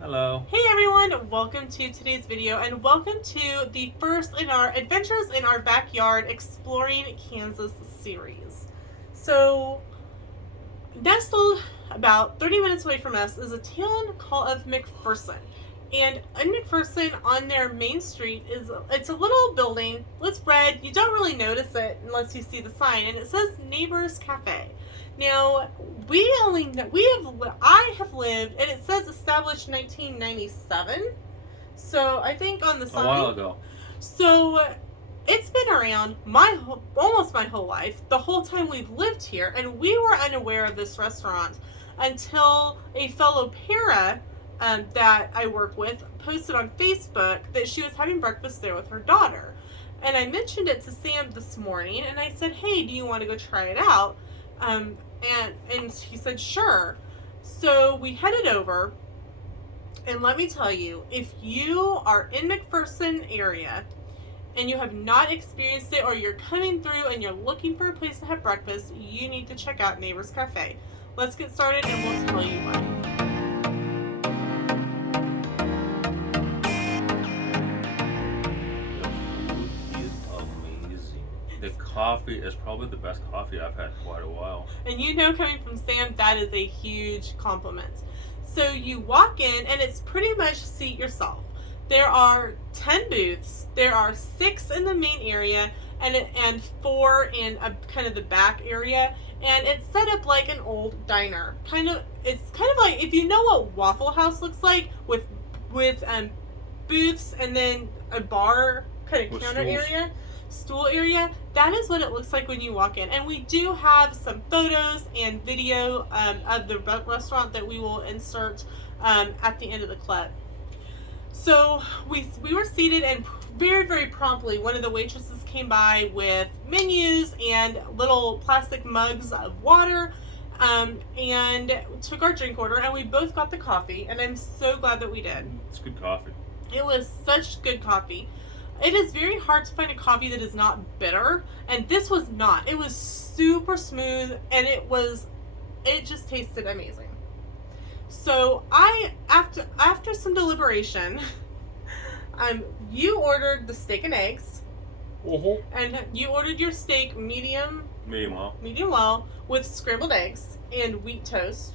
Hello. Hey everyone, welcome to today's video and welcome to the first in our Adventures in Our Backyard Exploring Kansas series. So, nestled about 30 minutes away from us is a town called McPherson. And in McPherson, on their main street, it's a little building. It's red. You don't really notice it unless you see the sign, and it says Neighbors Cafe. Now, I have lived, and it says established 1997. So I think on the sign. A while ago. So it's been around almost my whole life, the whole time we've lived here, and we were unaware of this restaurant until a fellow para that I work with posted on Facebook that she was having breakfast there with her daughter. And I mentioned it to Sam this morning, and I said, hey, do you want to go try it out? And he said, sure. So we headed over, and let me tell you, if you are in McPherson area and you have not experienced it, or you're coming through and you're looking for a place to have breakfast, you need to check out Neighbors Cafe. Let's get started and we'll tell you why. The coffee is probably the best coffee I've had in quite a while. And you know, coming from Sam, that is a huge compliment. So you walk in and it's pretty much seat yourself. There are 10 booths. There are 6 in the main area and 4 in a kind of the back area. And it's set up like an old diner. It's kind of like, if you know what Waffle House looks like, with booths and then a bar kind of With counter stools. stool area. That is what it looks like when you walk in. And we do have some photos and video of the restaurant that we will insert at the end of the clip. So we were seated, and very, very promptly one of the waitresses came by with menus and little plastic mugs of water, and took our drink order, and we both got the coffee, and I'm so glad that we did. It's good coffee. It was such good coffee. It is very hard to find a coffee that is not bitter, and this was not. It was super smooth, and it just tasted amazing. So after some deliberation, you ordered the steak and eggs, and you ordered your steak medium well with scrambled eggs and wheat toast.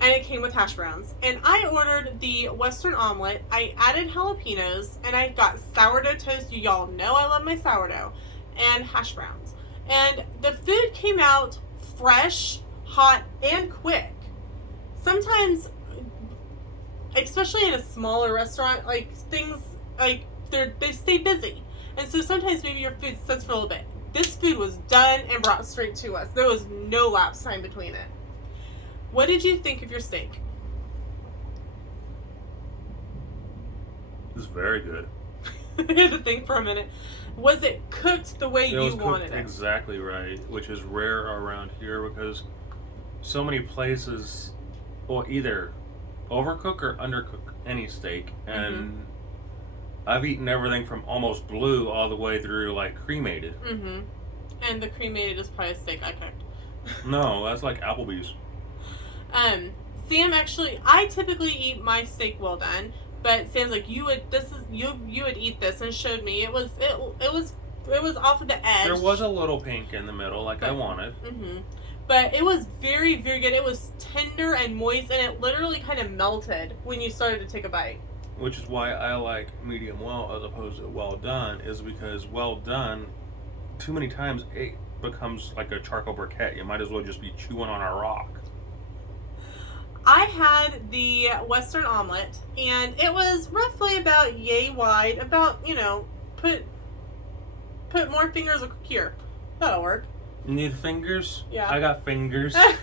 And it came with hash browns. And I ordered the Western omelet. I added jalapenos, and I got sourdough toast. You all know I love my sourdough, and hash browns. And the food came out fresh, hot, and quick. Sometimes, especially in a smaller restaurant, like things like they stay busy, and so sometimes maybe your food sits for a little bit. This food was done and brought straight to us. There was no lapse time between it. What did you think of your steak? It's very good. I had to think for a minute. Was it cooked the way you wanted it? Exactly right, which is rare around here because so many places will either overcook or undercook any steak, and I've eaten everything from almost blue all the way through like cremated. And the cremated is probably a steak I cooked. No, that's like Applebee's. Sam, actually, I typically eat my steak well done, but Sam's like, you would eat this, and showed me it was off of the edge. There was a little pink in the middle, like I wanted. But it was very, very good. It was tender and moist, and it literally kind of melted when you started to take a bite. Which is why I like medium well as opposed to well done, is because well done, too many times it becomes like a charcoal briquette. You might as well just be chewing on a rock. I had the Western omelet, and it was roughly about yay wide, about, put more fingers here. That'll work. You need fingers? Yeah. I got fingers. It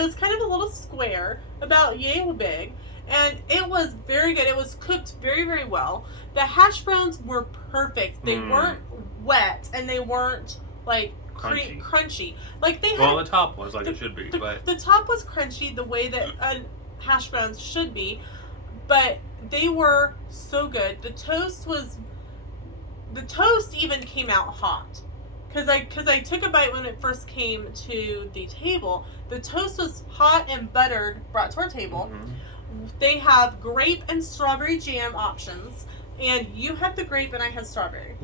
was kind of a little square, about yay big, and it was very good. It was cooked very, very well. The hash browns were perfect. They weren't wet, and they weren't like crunchy. Like they had. Well, the top was like it should be, but the top was crunchy the way that hash browns should be, but they were so good. The toast even came out hot. Because I took a bite when it first came to the table. The toast was hot and buttered, brought to our table. Mm-hmm. They have grape and strawberry jam options, and you had the grape and I had strawberry.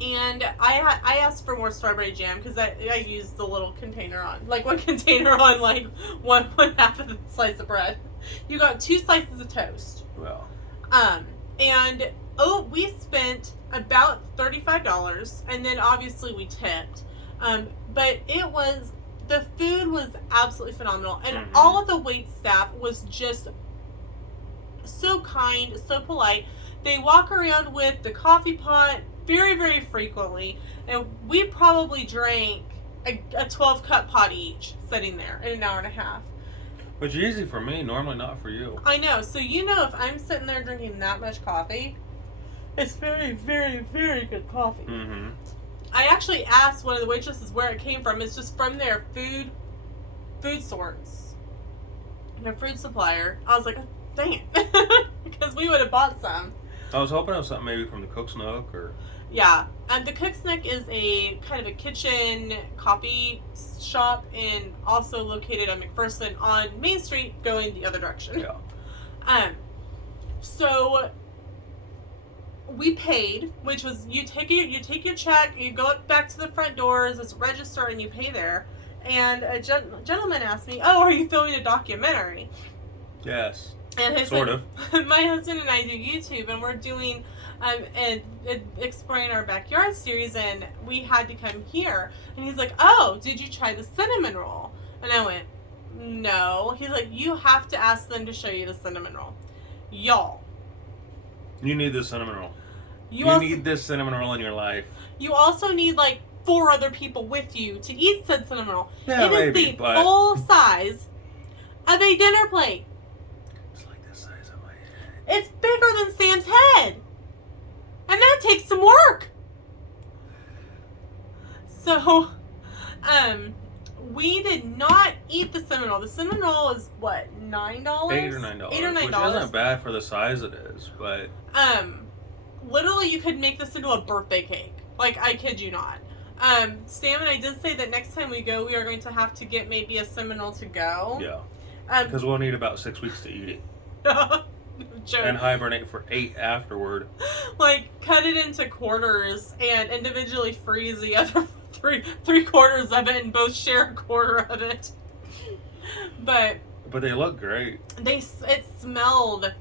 And I asked for more strawberry jam because I used the little container on, like one container on like one half of the slice of bread. You got 2 slices of toast. Well. And we spent about $35, and then obviously we tipped. But the food was absolutely phenomenal, and Mm-hmm. all of the wait staff was just so kind, so polite. They walk around with the coffee pot very, very frequently, and we probably drank a 12-cup pot each sitting there in an hour and a half. Which is easy for me, normally not for you. I know. So if I'm sitting there drinking that much coffee, it's very, very, very good coffee. Mm-hmm. I actually asked one of the waitresses where it came from. It's just from their food sorts, their food supplier. I was like, oh, dang it, because we would have bought some. I was hoping it was something maybe from the Cook's Nook or... Yeah, and the Cook's Nook is a kind of a kitchen coffee shop, and also located on McPherson on Main Street, going the other direction. Yeah. So we paid, which was you take your check, you go up back to the front doors, it's register, and you pay there. And a gentleman asked me, "Oh, are you filming a documentary?" Yes. And his Sort of. My husband and I do YouTube, and we're doing and exploring our backyard series, and we had to come here. And he's like, "Oh, did you try the cinnamon roll?" And I went, "No." He's like, "You have to ask them to show you the cinnamon roll." Y'all. You need this cinnamon roll. You also need this cinnamon roll in your life. You also need like 4 other people with you to eat said cinnamon roll. Yeah, it is maybe, the but... full size of a dinner plate. It's like the size of my head. It's bigger than Sam's head. And that takes some work. So, we did not eat the cinnamon roll. The cinnamon roll is what, $9? $8 or $9. $8 or $9. Which isn't bad for the size it is, but... Literally you could make this into a birthday cake. Like, I kid you not. Sam and I did say that next time we go, we are going to have to get maybe a cinnamon roll to go. Yeah. Because we'll need about 6 weeks to eat it. Joke. And hibernate for 8 afterward. Like, cut it into quarters and individually freeze the other three quarters of it, and both share a quarter of it. But they look great. It smelled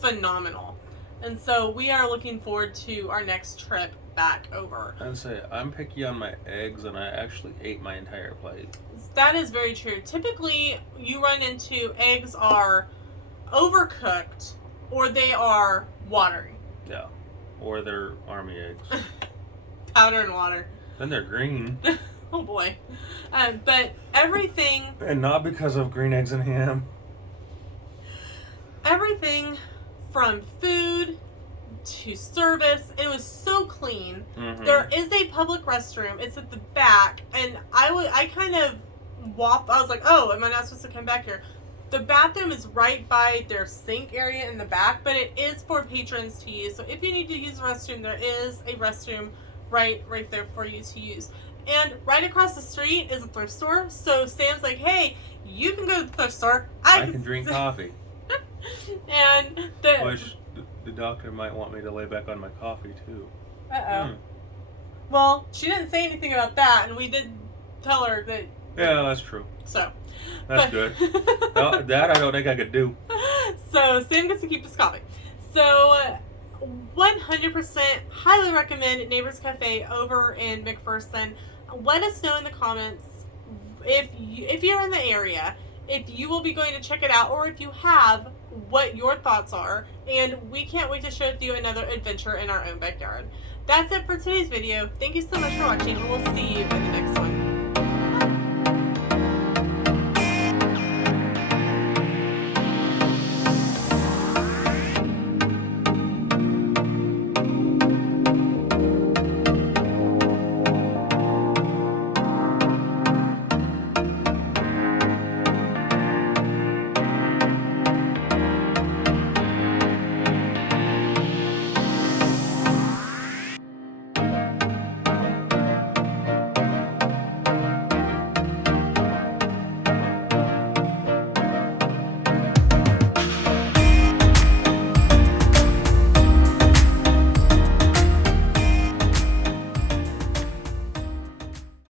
phenomenal. And so we are looking forward to our next trip back over. I'd say I'm picky on my eggs, and I actually ate my entire plate. That is very true. Typically, you run into eggs are overcooked or they are watery. Yeah. Or they're army eggs. Powder and water. Then they're green. Oh boy. But everything... And not because of green eggs and ham. Everything from food to service, it was so clean. Mm-hmm. There is a public restroom. It's at the back, and I kind of I was like, oh, am I not supposed to come back here? The bathroom is right by their sink area in the back, but it is for patrons to use. So if you need to use the restroom, there is a restroom right there for you to use. And right across the street is a thrift store. So Sam's like, hey, you can go to the thrift store. I can drink coffee. And Which the doctor might want me to lay back on my coffee too. Uh-oh. Well, she didn't say anything about that, and we did tell her that... Yeah, that's true. So... That's good. That I don't think I could do. So, Sam gets to keep his coffee. So, 100% highly recommend Neighbors Cafe over in McPherson. Let us know in the comments if you're in the area, if you will be going to check it out, or if you have, what your thoughts are. And we can't wait to share with you another adventure in our own backyard. That's it for today's video. Thank you so much for watching, and we'll see you in the next one.